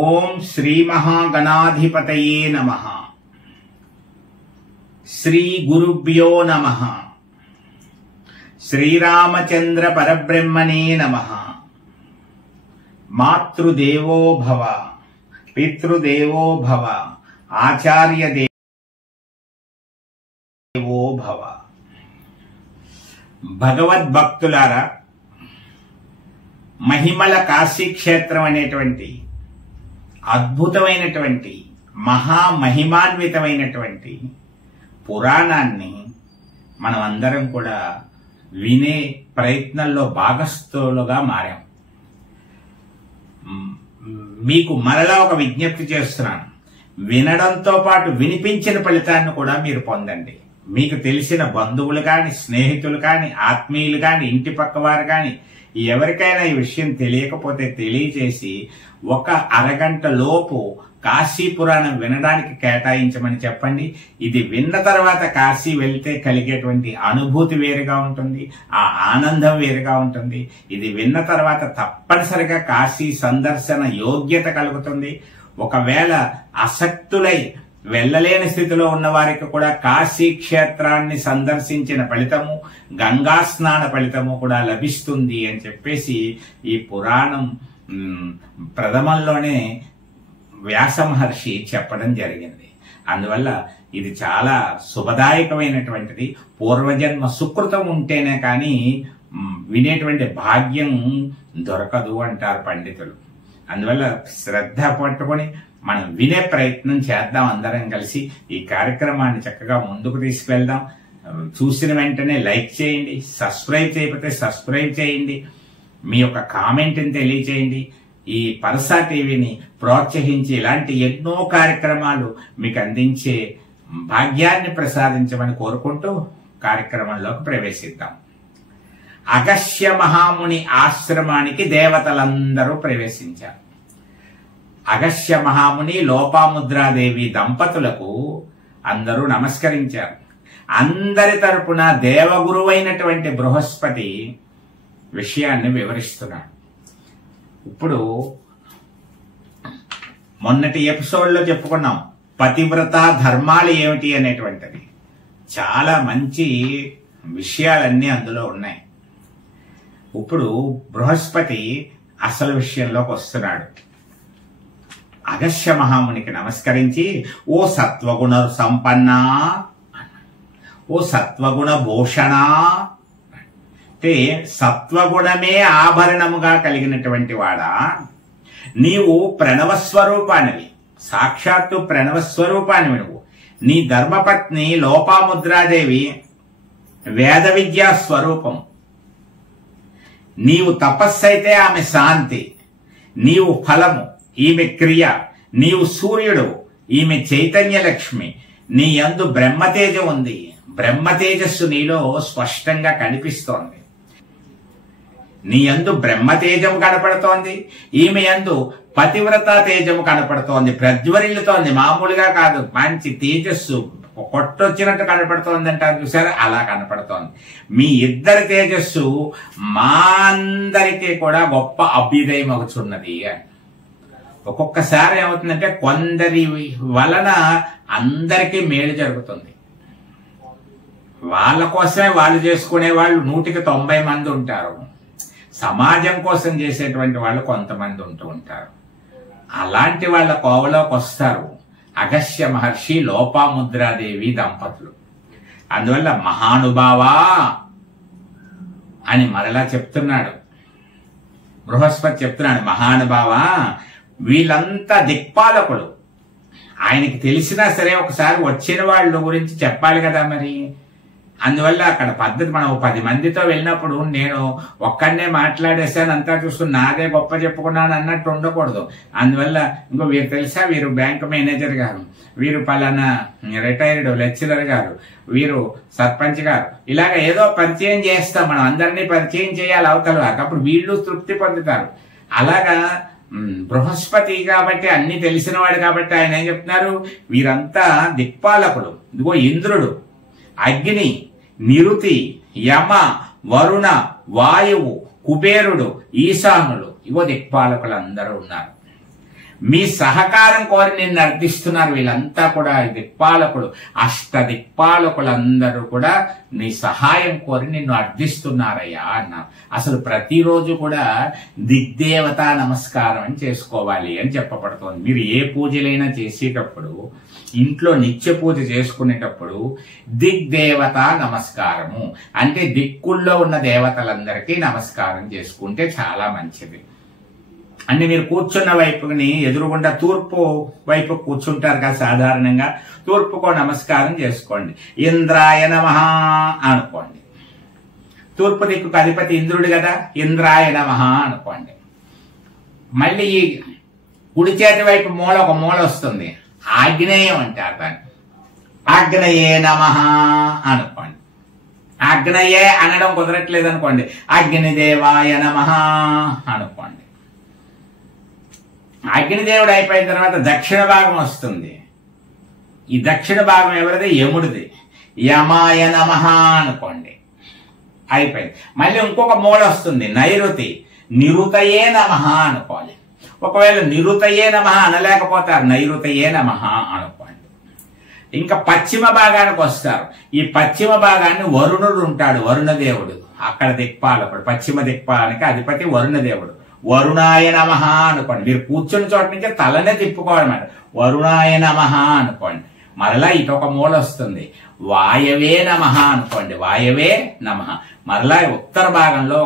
ఓం శ్రీ మహాగణాధిపతయే నమః. శ్రీ గురుభ్యో నమః. శ్రీరామచంద్ర పరబ్రహ్మణే నమః. మాతృదేవో భవ, పితృదేవో భవ, ఆచార్య దేవో భవ. భగవద్భక్తులారా, మహిమల కాశీక్షేత్రం అనేటువంటి అద్భుతమైనటువంటి మహామహిమాన్వితమైనటువంటి పురాణాన్ని మనం అందరం కూడా వినే ప్రయత్నంలో భాగస్థులుగా మారాం. మీకు మరలా ఒక విజ్ఞప్తి చేస్తున్నాను. వినడంతో పాటు వినిపించిన ఫలితాన్ని కూడా మీరు పొందండి. మీకు తెలిసిన బంధువులు కాని, స్నేహితులు కాని, ఆత్మీయులు కాని, ఇంటి పక్క వారు కాని ఎవరికైనా ఈ విషయం తెలియకపోతే తెలియజేసి ఒక అరగంట లోపు కాశీ పురాణం వినడానికి కేటాయించమని చెప్పండి. ఇది విన్న తర్వాత కాశీ వెళ్తే కలిగేటువంటి అనుభూతి వేరుగా ఉంటుంది, ఆ ఆనందం వేరుగా ఉంటుంది. ఇది విన్న తర్వాత తప్పనిసరిగా కాశీ సందర్శన యోగ్యత కలుగుతుంది. ఒకవేళ అసక్తులై వెళ్ళలేని స్థితిలో ఉన్న వారికి కూడా కాశీ క్షేత్రాన్ని సందర్శించిన ఫలితము, గంగా స్నాన ఫలితము కూడా లభిస్తుంది అని చెప్పేసి ఈ పురాణం ప్రథమంలోనే వ్యాస మహర్షి చెప్పడం జరిగింది. అందువల్ల ఇది చాలా శుభదాయకమైనటువంటిది. పూర్వజన్మ సుకృతం ఉంటేనే కానీ వినేటువంటి భాగ్యం దొరకదు అంటారు పండితులు. అందువల్ల శ్రద్ధ పట్టుకొని మనం వినే ప్రయత్నం చేద్దాం. అందరం కలిసి ఈ కార్యక్రమాన్ని చక్కగా ముందుకు తీసుకెళ్దాం. చూసిన వెంటనే లైక్ చేయండి, సబ్స్క్రైబ్ చేయకపోతే సబ్స్క్రైబ్ చేయండి, మీ యొక్క కామెంట్ని తెలియచేయండి. ఈ పరసా టీవీని ప్రోత్సహించి ఇలాంటి ఎన్నో కార్యక్రమాలు మీకు అందించే భాగ్యాన్ని ప్రసాదించమని కోరుకుంటూ కార్యక్రమంలోకి ప్రవేశిద్దాం. అగస్త్య మహాముని ఆశ్రమానికి దేవతలందరూ ప్రవేశించారు. అగస్త్య మహాముని, లోపాముద్రాదేవి దంపతులకు అందరూ నమస్కరించారు. అందరి తరపున దేవగురువైనటువంటి బృహస్పతి విషయాన్ని వివరిస్తున్నాడు. ఇప్పుడు మొన్నటి ఎపిసోడ్లో చెప్పుకున్నాం పతివ్రత ధర్మాలు ఏమిటి అనేటువంటిది. చాలా మంచి విషయాలన్నీ అందులో ఉన్నాయి. ఇప్పుడు బృహస్పతి అసలు విషయంలోకి వస్తున్నాడు. అగస్త్య మహామునికి నమస్కరించి, ఓ సత్వగుణ సంపన్నా, ఓ సత్వగుణ భూషణ, అంటే సత్వగుణమే ఆభరణముగా కలిగినటువంటి వాడా, నీవు ప్రణవస్వరూపానివి, సాక్షాత్తు ప్రణవస్వరూపానివి నువ్వు. నీ ధర్మపత్ని లోపాముద్రాదేవి వేద విద్యా స్వరూపం. నీవు తపస్సైతే ఆమె శాంతి, నీవు ఫలము, ఈమె క్రియ. నీవు సూర్యుడు, ఈమె చైతన్య లక్ష్మి. నీ యందు బ్రహ్మతేజం ఉంది, బ్రహ్మతేజస్సు నీలో స్పష్టంగా కనిపిస్తోంది. నీ యందు బ్రహ్మతేజం కనపడుతోంది, ఈమె యందు పతివ్రత తేజము కనపడుతోంది, ప్రజ్వరిల్లుతోంది. మామూలుగా కాదు, మంచి తేజస్సు కొట్టొచ్చినట్టు కనపడుతోంది అంటారు చూసారా, అలా కనపడుతోంది. మీ ఇద్దరి తేజస్సు మా అందరికీ కూడా గొప్ప అభ్యుదయం అవుతున్నది. ఒక్కొక్కసారి ఏమవుతుందంటే కొందరి వలన అందరికీ మేలు జరుగుతుంది. వాళ్ళ కోసమే వాళ్ళు చేసుకునే వాళ్ళు 190 మంది ఉంటారు. సమాజం కోసం చేసేటువంటి వాళ్ళు కొంతమంది ఉంటూ ఉంటారు. అలాంటి వాళ్ళ కోవలోకి వస్తారు అగస్త్య మహర్షి, లోపాముద్రాదేవి దంపతులు. అందువల్ల మహానుభావా అని మరలా చెప్తున్నాడు బృహస్పతి. చెప్తున్నాడు, మహానుభావా, వీళ్ళంతా దిక్పాలకులు. ఆయనకి తెలిసినా సరే ఒకసారి వచ్చిన వాళ్ళ గురించి చెప్పాలి కదా మరి. అందువల్ల అక్కడ పద్ధతి, మనం 10 మందితో వెళ్ళినప్పుడు నేను ఒక్కడనే మాట్లాడేసాను, అంతా చూసుకుని నాదే గొప్ప చెప్పుకున్నాను అన్నట్టు ఉండకూడదు. అందువల్ల ఇంకో వీరు తెలుసా, వీరు బ్యాంక్ మేనేజర్ గారు, వీరు పలానా రిటైర్డ్ లెక్చరర్ గారు, వీరు సర్పంచ్ గారు, ఇలాగ ఏదో పరిచయం చేస్తాం. మనం అందరినీ పరిచయం చేయాలి అవతల వారికి, అప్పుడు వీళ్ళు తృప్తి పొందుతారు. అలాగా బృహస్పతి కాబట్టి అన్ని తెలిసినవాడు కాబట్టి ఆయన ఏం చెప్తున్నారు, వీరంతా దిక్పాలకులు. ఇదిగో ఇంద్రుడు, అగ్ని, నిరుతి, యమ, వరుణ, వాయువు, కుబేరుడు, ఈశానులు, ఇవో దిక్పాలకులు అందరూ ఉన్నారు. మీ సహకారం కోరి నిన్ను అర్థిస్తున్నారు. వీళ్ళంతా కూడా దిక్పాలకులు, అష్ట దిక్పాలకులందరూ కూడా నీ సహాయం కోరి నిన్ను అర్థిస్తున్నారయ్యా అన్నారు. అసలు ప్రతిరోజు కూడా దిగ్దేవత నమస్కారం అని చేసుకోవాలి అని చెప్పబడుతోంది. మీరు ఏ పూజలైనా చేసేటప్పుడు, ఇంట్లో నిత్య పూజ చేసుకునేటప్పుడు దిగ్దేవత నమస్కారము అంటే దిక్కుల్లో ఉన్న దేవతలందరికీ నమస్కారం చేసుకుంటే చాలా మంచిది. అంటే మీరు కూర్చున్న వైపుని ఎదురుగుండా తూర్పు వైపు కూర్చుంటారు కదా సాధారణంగా, తూర్పుకో నమస్కారం చేసుకోండి. ఇంద్రాయ నమః అనుకోండి. తూర్పు దిక్కుకు అధిపతి ఇంద్రుడు కదా, ఇంద్రాయ నమః అనుకోండి. మళ్ళీ ఈ కుడి చేతి వైపు మూల ఒక మూల వస్తుంది, ఆగ్నేయం అంటారు దాన్ని. ఆగ్నేయే నమః అనుకోండి. ఆగ్నేయే అనడం కుదరట్లేదు అనుకోండి, అగ్నిదేవాయ నమః అనుకోండి. అగ్నిదేవుడు అయిపోయిన తర్వాత దక్షిణ భాగం వస్తుంది. ఈ దక్షిణ భాగం ఎవరిది? యముడిది. యమాయ నమః అనుకోండి, అయిపోయింది. మళ్ళీ ఇంకొక మూల వస్తుంది, నైరుతి. నిరుతయే నమః అనుకోవాలి. ఒకవేళ నిరుతయే నమః అనలేకపోతారు, నైరుతయే నమః అనుకోండి. ఇంకా పశ్చిమ భాగానికి వస్తారు. ఈ పశ్చిమ భాగాన్ని వరుణుడు ఉంటాడు, వరుణదేవుడు. అక్కడ దిక్పాలకుడు, పశ్చిమ దిక్పాలనికి అధిపతి వరుణదేవుడు. వరుణాయ నమః అనుకోండి. మీరు కూర్చున్న చోట నుంచి తలనే తిప్పుకోవాలన్నమాట. వరుణాయ నమః అనుకోండి. మరలా ఇటొక మూల వస్తుంది, వాయవే నమః అనుకోండి. వాయవే నమః. మరలా ఉత్తర భాగంలో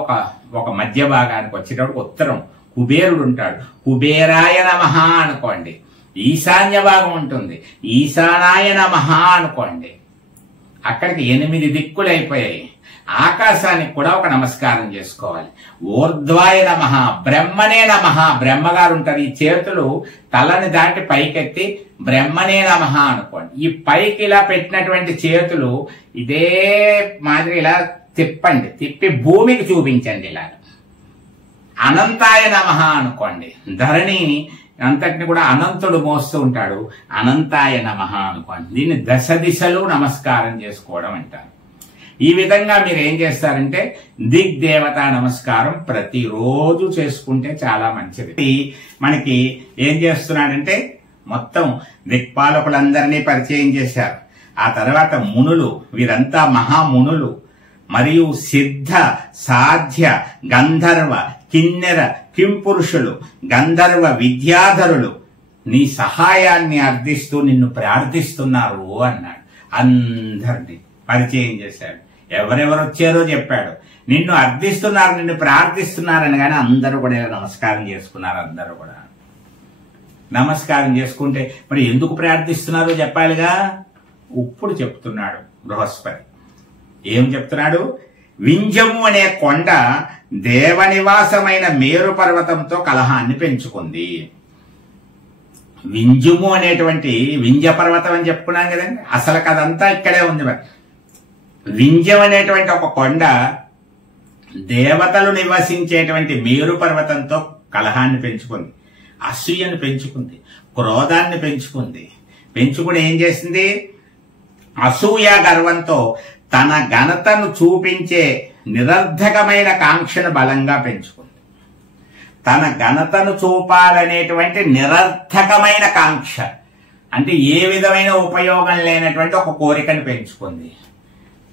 ఒక మధ్య భాగానికి వచ్చేటప్పుడు ఉత్తరం కుబేరుడు ఉంటాడు, కుబేరాయ నమః అనుకోండి. ఈశాన్య భాగం ఉంటుంది, ఈశానాయ నమః అనుకోండి. అక్కడికి 8 దిక్కులు అయిపోయాయి. ఆకాశానికి కూడా ఒక నమస్కారం చేసుకోవాలి. ఊర్ధ్వాయ నమః, బ్రహ్మనే నమః. బ్రహ్మగారు ఉంటారు. ఈ చేతులు తలని దాటి పైకెత్తి బ్రహ్మనే నమః అనుకోండి. ఈ పైకి ఇలా పెట్టినటువంటి చేతులు ఇదే మాదిరి ఇలా తిప్పండి, తిప్పి భూమికి చూపించండి. ఇలా అనంతాయ నమః అనుకోండి. ధరణిని అంతటిని కూడా అనంతుడు మోస్తూ ఉంటాడు, అనంతాయ నమః అనుకోండి. దీన్ని దశ దిశలు నమస్కారం చేసుకోవడం అంటారు. ఈ విధంగా మీరు ఏం చేస్తారంటే దిగ్దేవత నమస్కారం ప్రతిరోజు చేసుకుంటే చాలా మంచిది. మనకి ఏం చేస్తున్నాడంటే మొత్తం దిక్పాలకులందరినీ పరిచయం చేశారు. ఆ తర్వాత మునులు, వీరంతా మహామునులు మరియు సిద్ధ, సాధ్య, గంధర్వ, కిన్నెర, కింపురుషులు, గంధర్వ విద్యాధరులు నీ సహాయాన్ని అర్థిస్తూ నిన్ను ప్రార్థిస్తున్నారు అన్నాడు. అందరినీ పరిచయం చేశాడు. ఎవరెవరు వచ్చారో చెప్పాడు. నిన్ను అర్థిస్తున్నారు, నిన్ను ప్రార్థిస్తున్నారని కానీ అందరూ కూడా ఇలా నమస్కారం చేసుకున్నారు. అందరూ కూడా నమస్కారం చేసుకుంటే మరి ఎందుకు ప్రార్థిస్తున్నారో చెప్పాలిగా. ఇప్పుడు చెప్తున్నాడు బృహస్పతి. ఏం చెప్తున్నాడు? వింజము అనే కొండ దేవనివాసమైన మేరు పర్వతంతో కలహాన్ని పెంచుకుంది. వింజము అనేటువంటి వింజ పర్వతం అని చెప్పుకున్నాం కదండి. అసలు కదంతా ఇక్కడే ఉంది. మరి వింజం అనేటువంటి ఒక కొండ దేవతలు నివసించేటువంటి మేరు పర్వతంతో కలహాన్ని పెంచుకుంది, అసూయను పెంచుకుంది, క్రోధాన్ని పెంచుకుంది. పెంచుకుని ఏం చేసింది? అసూయ గర్వంతో తన ఘనతను చూపించే నిరర్ధకమైన కాంక్షను బలంగా పెంచుకుంది. తన ఘనతను చూపాలనేటువంటి నిరర్థకమైన కాంక్ష అంటే ఏ విధమైన ఉపయోగం లేనటువంటి ఒక కోరికను పెంచుకుంది.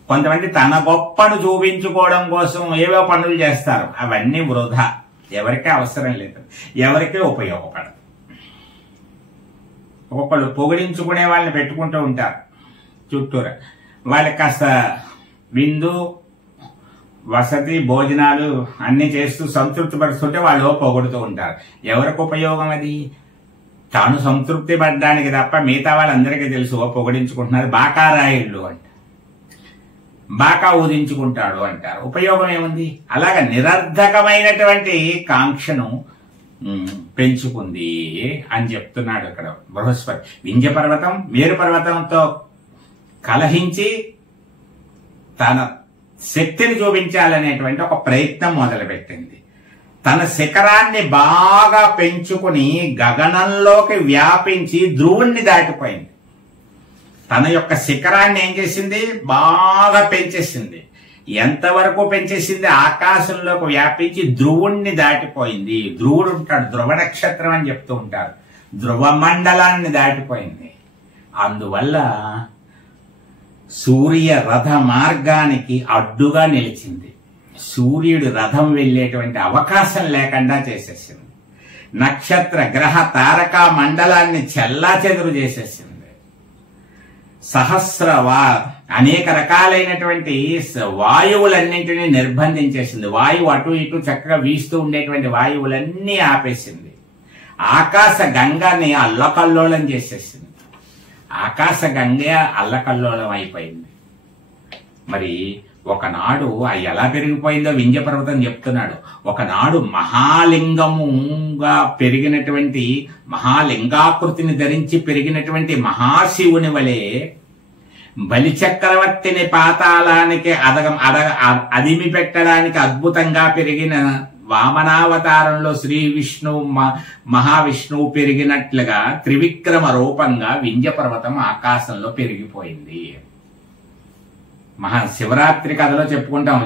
కొంతమంది తన గొప్పను చూపించుకోవడం కోసం ఏవో పనులు చేస్తారు, అవన్నీ వృధా, ఎవరికీ అవసరం లేదు, ఎవరికీ ఉపయోగపడదు. ఒక్కొక్కళ్ళు పొగిడించుకునే వాళ్ళని పెట్టుకుంటూ ఉంటారు చుట్టూరా. వాళ్ళకి కాస్త విందు, వసతి, భోజనాలు అన్ని చేస్తూ సంతృప్తి పరుస్తుంటే వాళ్ళు పొగుడుతూ ఉంటారు. ఎవరికి ఉపయోగం అది? తాను సంతృప్తి పడడానికి తప్ప మిగతా వాళ్ళందరికీ తెలుసు పొగిడించుకుంటున్నారు. బాకారాయుళ్ళు అంట, బాకా ఊదించుకుంటాడు అంటారు. ఉపయోగం ఏముంది? అలాగ నిరర్ధకమైనటువంటి కాంక్షను పెంచుకుంది అని చెప్తున్నాడు ఇక్కడ బృహస్పతి. వింధ్య పర్వతం మేరు పర్వతంతో కలహించి తన శక్తిని చూపించాలనేటువంటి ఒక ప్రయత్నం మొదలుపెట్టింది. తన శిఖరాన్ని బాగా పెంచుకుని గగనంలోకి వ్యాపించి ధ్రువుణ్ణి దాటిపోయింది. తన యొక్క శిఖరాన్ని ఏం చేసింది? బాగా పెంచేసింది. ఎంతవరకు పెంచేసింది? ఆకాశంలోకి వ్యాపించి ధ్రువుణ్ణి దాటిపోయింది. ధ్రువుడు ఉంటాడు, ధ్రువ నక్షత్రం అని చెప్తూ ఉంటారు. ధ్రువ మండలాన్ని దాటిపోయింది. అందువల్ల సూర్య రథ మార్గానికి అడ్డుగా నిలిచింది. సూర్యుడు రథం వెళ్ళేటువంటి అవకాశం లేకుండా చేసేసింది. నక్షత్ర గ్రహ తారకా మండలాన్ని చెల్లాచెదురు చేసేసింది. అనేక రకాలైనటువంటి వాయువులన్నింటినీ నిర్బంధించేసింది. వాయువు అటు ఇటు చక్కగా వీస్తూ ఉండేటువంటి వాయువులన్నీ ఆపేసింది. ఆకాశ గంగాని అల్లకల్లోలం చేసేసింది. ఆకాశ గంగ అల్లకల్లోలం అయిపోయింది. మరి ఒకనాడు ఎలా పెరిగిపోయిందో వింధ్య పర్వతం చెప్తున్నాడు. ఒకనాడు మహాలింగముగా పెరిగినటువంటి, మహాలింగాకృతిని ధరించి పెరిగినటువంటి మహాశివుని వలె బలిచక్రవర్తిని పాతాళానికి అదిమి పెట్టడానికి అద్భుతంగా పెరిగిన వామనావతారంలో శ్రీ విష్ణువు మహావిష్ణువు పెరిగినట్లుగా త్రివిక్రమ రూపంగా వింధ్య పర్వతం ఆకాశంలో పెరిగిపోయింది. శివరాత్రి కథలో చెప్పుకుంటాం,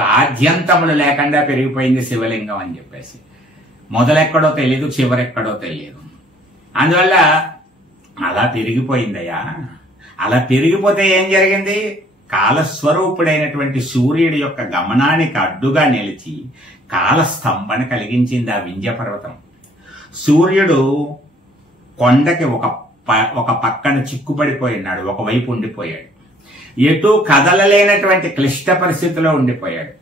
ఆద్యంతములు లేకుండా పెరిగిపోయింది శివలింగం అని చెప్పేసి. మొదలెక్కడో తెలియదు, చివరెక్కడో తెలియదు. అందువల్ల అలా పెరిగిపోయిందయ్యా. అలా పెరిగిపోతే ఏం జరిగింది? కాలస్వరూపుడైనటువంటి సూర్యుడి యొక్క గమనానికి అడ్డుగా నిలిచి కాలస్తంభన కలిగించింది ఆ వింధ్య పర్వతం. సూర్యుడు కొండకి ఒక పక్కన చిక్కుపడిపోయినాడు, ఒకవైపు ఉండిపోయాడు. ఎటు కదలలేనటువంటి క్లిష్ట పరిస్థితిలో ఉండిపోయాడు.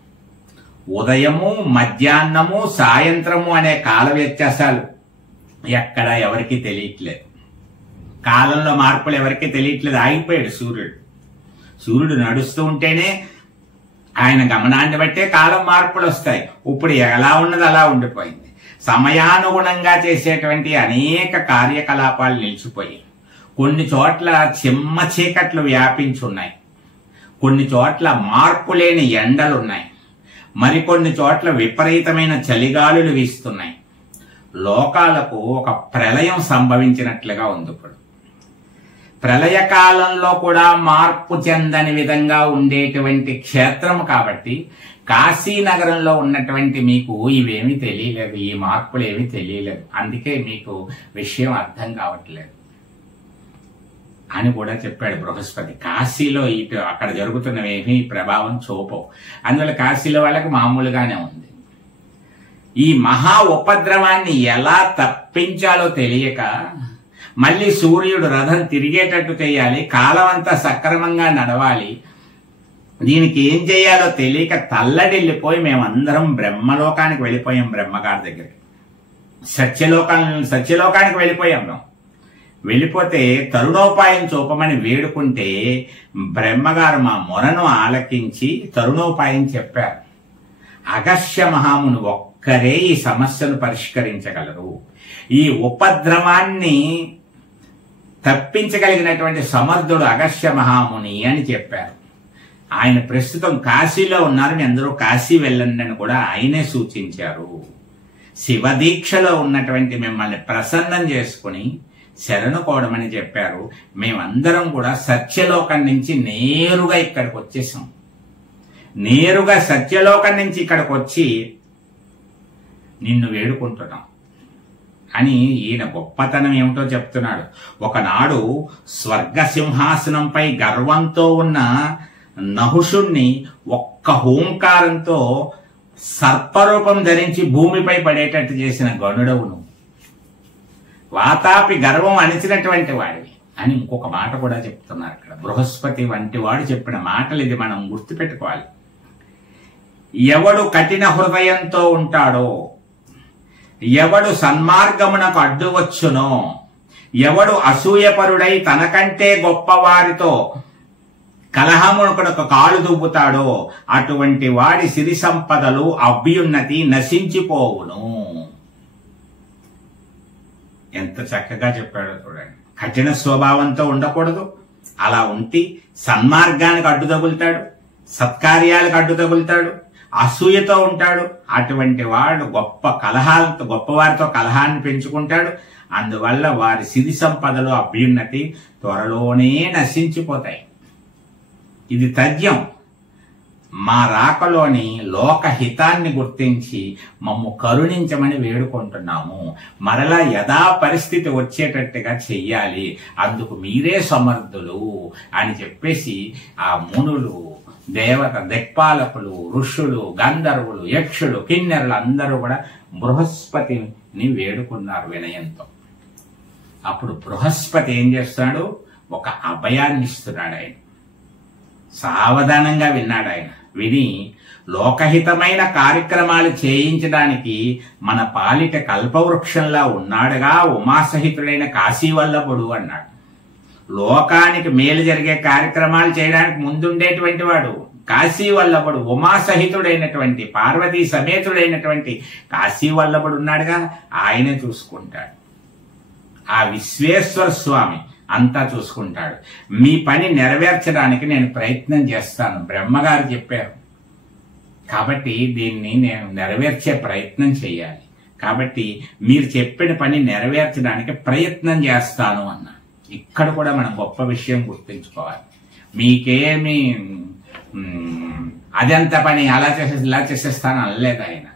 ఉదయము, మధ్యాహ్నము, సాయంత్రము అనే కాల వ్యత్యాసాలు ఎక్కడ ఎవరికి తెలియట్లేదు. కాలంలో మార్పులు ఎవరికి తెలియట్లేదు. ఆగిపోయాడు సూర్యుడు. సూర్యుడు నడుస్తూ ఉంటేనే ఆయన గమనాన్ని బట్టే కాలం మార్పులు వస్తాయి. ఇప్పుడు ఎలా ఉన్నది అలా ఉండిపోయింది. సమయానుగుణంగా చేసేటువంటి అనేక కార్యకలాపాలు నిలిచిపోయాయి. కొన్ని చోట్ల చిమ్మ చీకట్లు వ్యాపించున్నాయి. కొన్ని చోట్ల మార్పు లేని ఎండలున్నాయి. మరికొన్ని చోట్ల విపరీతమైన చలిగాలులు వీస్తున్నాయి. లోకాలకు ఒక ప్రళయం సంభవించినట్లుగా ఉంది. ఇప్పుడు ప్రళయకాలంలో కూడా మార్పు చెందని విధంగా ఉండేటువంటి క్షేత్రం కాబట్టి కాశీనగరంలో ఉన్నటువంటి మీకు ఇవేమీ తెలియలేదు, ఈ మార్పులు ఏమీ తెలియలేదు. అందుకే మీకు విషయం అర్థం కావట్లేదు అని కూడా చెప్పాడు బృహస్పతి. కాశీలో ఇటు అక్కడ జరుగుతున్నవేమీ ప్రభావం చూపవు. అందువల్ల కాశీలో వాళ్ళకి మామూలుగానే ఉంది. ఈ మహా ఉపద్రవాన్ని ఎలా తప్పించాలో తెలియక మళ్ళీ సూర్యుడు రథం తిరిగేటట్టు చేయాలి, కాలం అంతా సక్రమంగా నడవాలి. దీనికి ఏం చేయాలో తెలియక తల్లడిల్లిపోయి మేమందరం బ్రహ్మలోకానికి వెళ్ళిపోయాం. బ్రహ్మగారి దగ్గరికి సత్యలోకానికి వెళ్ళిపోయాం. మేము వెళ్ళిపోతే తరుణోపాయం చూపమని వేడుకుంటే బ్రహ్మగారు మా మొరను ఆలకించి తరుణోపాయం చెప్పారు. అగస్త్య మహాముని ఒక్కరే ఈ సమస్యను పరిష్కరించగలరు. ఈ ఉపద్రవాన్ని తప్పించగలిగినటువంటి సమర్థుడు అగస్త్య మహాముని అని చెప్పారు. ఆయన ప్రస్తుతం కాశీలో ఉన్నారు. మీ అందరూ కాశీ వెళ్ళండి అని కూడా ఆయనే సూచించారు. శివదీక్షలో ఉన్నటువంటి మిమ్మల్ని ప్రసన్నం చేసుకుని శరణుకోవడమని చెప్పారు. మేమందరం కూడా సత్యలోకం నుంచి నేరుగా ఇక్కడికి వచ్చేసాం. నేరుగా సత్యలోకం నుంచి ఇక్కడికి వచ్చి నిన్ను వేడుకుంటున్నాం అని ఈయన గొప్పతనం ఏమిటో చెప్తున్నాడు. ఒకనాడు స్వర్గ సింహాసనంపై గర్వంతో ఉన్న నహుషుణ్ణి ఒక్క హోంకారంతో సర్పరూపం ధరించి భూమిపై పడేటట్టు చేసిన గనుడవు నువ్వు. వాతాపి గర్వం అణిచినటువంటి వాడివి అని ఇంకొక మాట కూడా చెప్తున్నారు ఇక్కడ. బృహస్పతి వంటి వాడు చెప్పిన మాటలు ఇది మనం గుర్తుపెట్టుకోవాలి. ఎవడు కఠిన హృదయంతో ఉంటాడో, ఎవడు సన్మార్గమునకు అడ్డు వచ్చునో, ఎవడు అసూయపరుడై తనకంటే గొప్పవారితో కలహమునకు కాలు దుబ్బుతాడో అటువంటి వాడి సిరి సంపదలు అభ్యున్నతి నశించిపోవును. ఎంత చక్కగా చెప్పాడో చూడండి. కఠిన స్వభావంతో ఉండకూడదు. అలా ఉంటే సన్మార్గానికి అడ్డు తగులుతాడు, సత్కార్యాలకు అడ్డు తగులుతాడు, అసూయతో ఉంటాడు. అటువంటి వాడు గొప్పవారితో కలహాన్ని పెంచుకుంటాడు. అందువల్ల వారి సిరి సంపదలు అభ్యున్నతి త్వరలోనే నశించిపోతాయి. ఇది తథ్యం. మా రాకలోని లోకహితాన్ని గుర్తించి మమ్ము కరుణించమని వేడుకుంటున్నాము. మరలా యథా పరిస్థితి వచ్చేటట్టుగా చెయ్యాలి, అందుకు మీరే సమర్థులు అని చెప్పేసి ఆ మునులు, దేవత, దిక్పాలకులు, ఋషులు, గంధర్వులు, యక్షులు, కిన్నెరులు అందరూ కూడా బృహస్పతిని వేడుకున్నారు వినయంతో. అప్పుడు బృహస్పతి ఏం చేస్తున్నాడు? ఒక అభయాన్ని ఇస్తున్నాడు. ఆయన సావధానంగా విన్నాడు. ఆయన విని లోకహితమైన కార్యక్రమాలు చేయించడానికి మన పాలిట కల్పవృక్షంలా ఉన్నాడుగా ఉమాసహితుడైన కాశీవల్లభుడు అన్నాడు. లోకానికి మేలు జరిగే కార్యక్రమాలు చేయడానికి ముందుండేటువంటి వాడు కాశీవల్లభుడు, ఉమాసహితుడైనటువంటి పార్వతీ సమేతుడైనటువంటి కాశీవల్లభుడు ఉన్నాడుగా, ఆయనే చూసుకుంటాడు. ఆ విశ్వేశ్వర స్వామి అంతా చూసుకుంటాడు. మీ పని నెరవేర్చడానికి నేను ప్రయత్నం చేస్తాను, బ్రహ్మగారు చెప్పారు. కాబట్టి దీన్ని నేను నెరవేర్చే ప్రయత్నం చేయాలి. కాబట్టి మీరు చెప్పిన పని నెరవేర్చడానికి ప్రయత్నం చేస్తాను అన్నా. ఇక్కడ కూడా మనం గొప్ప విషయం గుర్తుంచుకోవాలి. మీకేమి అదంత పని అలా చేసేసి ఇలా చేసేస్తాను అనలేదు ఆయన.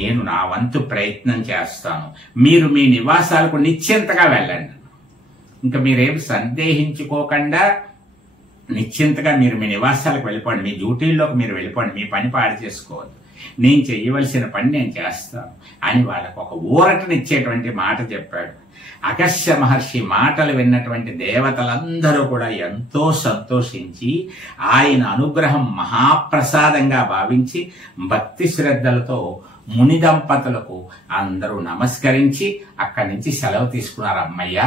నేను నా వంతు ప్రయత్నం చేస్తాను, మీరు మీ నివాసాలకు నిశ్చింతగా వెళ్ళండి. ఇంకా మీరేమి సందేహించుకోకుండా నిశ్చింతగా మీరు మీ నివాసాలకు వెళ్ళిపోండి, మీ డ్యూటీల్లోకి మీరు వెళ్ళిపోండి, మీ పని పాడు చేసుకోవద్దు, నేను చెయ్యవలసిన పని నేను చేస్తాను అని వాళ్ళకు ఒక ఊరటనిచ్చేటువంటి మాట చెప్పాడు. అగస్త్య మహర్షి మాటలు విన్నటువంటి దేవతలందరూ కూడా ఎంతో సంతోషించి ఆయన అనుగ్రహం మహాప్రసాదంగా భావించి భక్తి శ్రద్ధలతో ముని దంపతులకు అందరూ నమస్కరించి అక్కడి నుంచి సెలవు తీసుకున్నారు. అమ్మయ్య,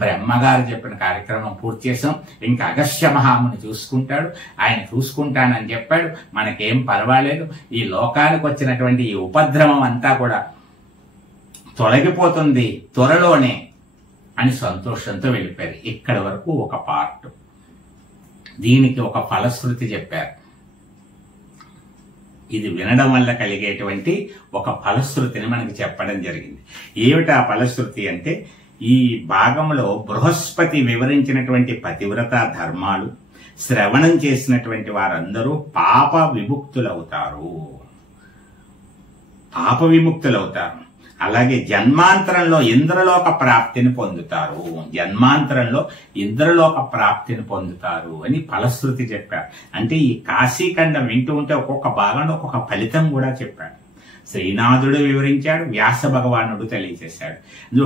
బ్రహ్మగారు చెప్పిన కార్యక్రమం పూర్తి చేసాం, ఇంకా అగస్త్య మహాముని చూసుకుంటాడు, ఆయన చూసుకుంటానని చెప్పాడు, మనకేం పర్వాలేదు, ఈ లోకానికి వచ్చినటువంటి ఈ ఉపద్రవం అంతా కూడా తొలగిపోతుంది త్వరలోనే అని సంతోషంతో వెళ్ళిపోయారు. ఇక్కడి వరకు ఒక పార్ట్. దీనికి ఒక ఫలశ్రుతి చెప్పారు. ఇది వినడం వల్ల కలిగేటువంటి ఒక ఫలశ్రుతిని మనకి చెప్పడం జరిగింది. ఏమిటి ఆ ఫలశ్రుతి అంటే, ఈ భాగంలో బృహస్పతి వివరించినటువంటి పతివ్రత ధర్మాలు శ్రవణం చేసినటువంటి వారందరూ పాప విముక్తులవుతారు. పాప విముక్తులవుతారు. అలాగే జన్మాంతరంలో ఇంద్రలోక ప్రాప్తిని పొందుతారు. జన్మాంతరంలో ఇంద్రలోక ప్రాప్తిని పొందుతారు అని ఫలశ్రుతి చెప్పారు. అంటే ఈ కాశీఖండం వింటూ ఉంటే ఒక్కొక్క భాగంలో ఒక్కొక్క ఫలితం కూడా చెప్పాడు. శ్రీనాథుడు వివరించాడు, వ్యాస భగవానుడు తెలియజేశాడు.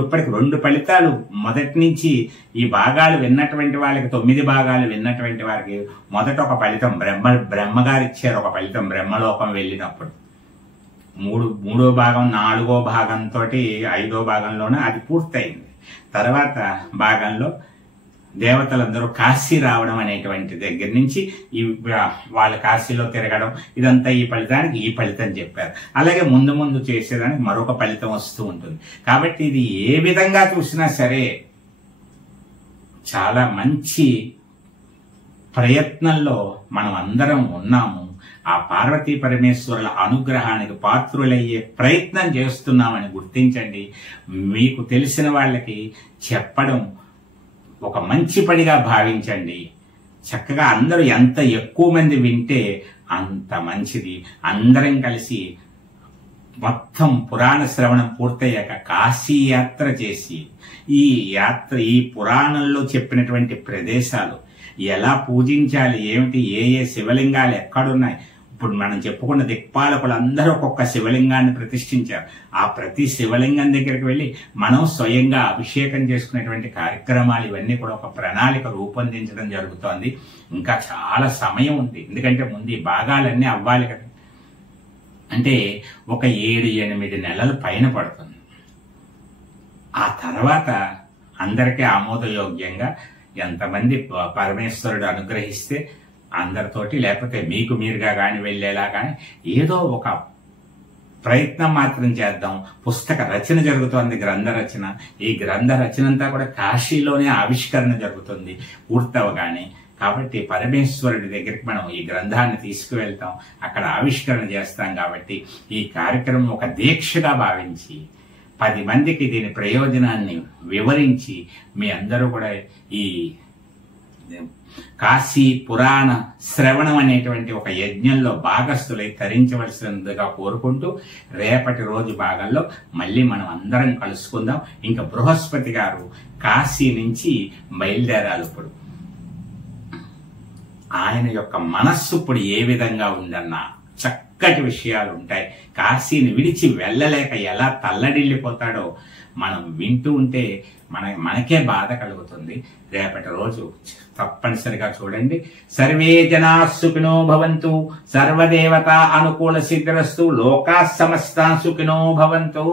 ఇప్పటికి 2 ఫలితాలు. మొదటి నుంచి ఈ భాగాలు విన్నటువంటి వాళ్ళకి, 9 భాగాలు విన్నటువంటి వారికి మొదట ఒక ఫలితం బ్రహ్మగారు ఇచ్చారు. ఒక ఫలితం బ్రహ్మలోకం వెళ్ళినప్పుడు. మూడో భాగం 4వ భాగంతో 5వ భాగంలోనే అది పూర్తయింది. తర్వాత భాగంలో దేవతలందరూ కాశీ రావడం అనేటువంటి దగ్గర నుంచి వాళ్ళ కాశీలో తిరగడం, ఇదంతా ఈ ఫలితానికి ఈ ఫలితం చెప్పారు. అలాగే ముందు ముందు చేసేదానికి మరొక ఫలితం వస్తూ ఉంటుంది. కాబట్టి ఇది ఏ విధంగా చూసినా సరే చాలా మంచి ప్రయత్నంలో మనం అందరం ఉన్నాము. ఆ పార్వతీ పరమేశ్వరుల అనుగ్రహానికి పాత్రులయ్యే ప్రయత్నం చేస్తున్నామని గుర్తించండి. మీకు తెలిసిన వాళ్ళకి చెప్పడం ఒక మంచి పనిగా భావించండి. చక్కగా అందరూ ఎంత ఎక్కువ మంది వింటే అంత మంచిది. అందరం కలిసి మొత్తం పురాణ శ్రవణం పూర్తయ్యాక కాశీ యాత్ర చేసి ఈ పురాణంలో చెప్పినటువంటి ప్రదేశాలు ఎలా పూజించాలి, ఏమిటి, ఏ శివలింగాలు ఎక్కడున్నాయి, ఇప్పుడు మనం చెప్పుకున్న దిక్పాలకులు అందరూ ఒక్కొక్క శివలింగాన్ని ప్రతిష్ఠించారు. ఆ ప్రతి శివలింగం దగ్గరికి వెళ్ళి మనం స్వయంగా అభిషేకం చేసుకునేటువంటి కార్యక్రమాలు ఇవన్నీ కూడా ఒక ప్రణాళిక రూపొందించడం జరుగుతోంది. ఇంకా చాలా సమయం ఉంది, ఎందుకంటే ముందు ఈ భాగాలన్నీ అవ్వాలి కదా. అంటే ఒక 7-8 నెలలు పైన పడుతుంది. ఆ తర్వాత అందరికీ ఆమోదయోగ్యంగా ఎంతమంది పరమేశ్వరుడు అనుగ్రహిస్తే అందరితోటి, లేకపోతే మీకు మీరుగా కానీ వెళ్ళేలా కానీ ఏదో ఒక ప్రయత్నం మాత్రం చేద్దాం. పుస్తక రచన జరుగుతోంది, గ్రంథ రచన. ఈ గ్రంథ రచన అంతా కూడా కాశీలోనే ఆవిష్కరణ జరుగుతుంది పూర్తవగానే. కాబట్టి పరమేశ్వరుడి దగ్గరికి మనం ఈ గ్రంథాన్ని తీసుకువెళ్తాం, అక్కడ ఆవిష్కరణ చేస్తాం. కాబట్టి ఈ కార్యక్రమం ఒక దీక్షగా భావించి 10 మందికి దీని ప్రయోజనాన్ని వివరించి మీ అందరూ కూడా ఈ కాశీ పురాణ శ్రవణం అనేటువంటి ఒక యజ్ఞంలో భాగస్థులై తరించవలసినదిగా కోరుకుంటూ రేపటి రోజు భాగంలో మళ్ళీ మనం అందరం కలుసుకుందాం. ఇంకా బృహస్పతి గారు కాశీ నుంచి బయలుదేరాలి. ఇప్పుడు ఆయన యొక్క మనస్సు ఇప్పుడు ఏ విధంగా ఉందన్న చక్కటి విషయాలు ఉంటాయి. కాశీని విడిచి వెళ్ళలేక ఎలా తల్లడిల్లిపోతాడో మనం వింటూ ఉంటే మనకే బాధ కలుగుతుంది. రేపటి రోజు తప్పనిసరిగా చూడండి. సర్వే జనా సుఖినో భవంతు, సర్వదేవతా అనుకూల సిద్ధిరస్తు, లోకా సమస్తా సుఖినో భవంతు.